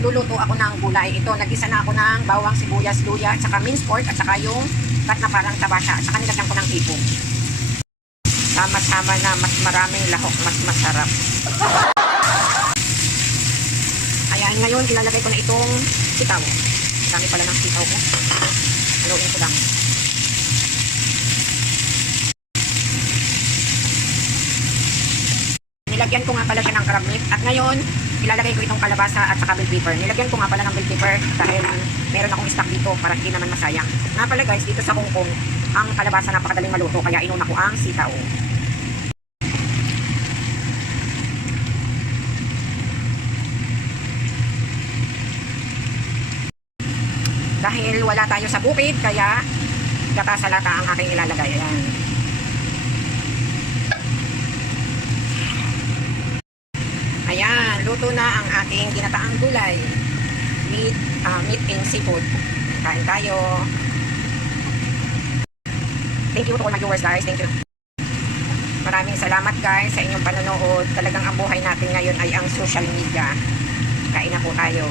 magluluto ako ng gulay. Ito, nag-isa na ako ng bawang, sibuyas, luya, at saka minced pork, at saka yung cut na parang tabasha, at saka nilagyan ko ng hipon. Sama-sama na, mas maraming lahok, mas masarap. Ayan, ngayon ilalagay ko na itong sitaw. Dami pala ng sitaw ko. Haluin ko lang. Nilagyan ko nga pala siya ng crab meat. At ngayon, ilalagay ko itong kalabasa at saka bell pepper. Nilagyan ko nga pala ng bell pepper dahil meron akong stock dito para hindi naman masayang. Nga pala guys, dito sa Hong Kong, ang kalabasa napakadaling maluto kaya inuna ko ang sitaw. Dahil wala tayo sa bukid, kaya gata-salata ang aking ilalagay. Ayan. Ayan, luto na ang ating ginataang gulay. Meat and seafood. Kain tayo. Thank you to all my viewers guys. Thank you. Maraming salamat guys sa inyong panonood. Talagang ang buhay natin ngayon ay ang social media. Kain na po tayo.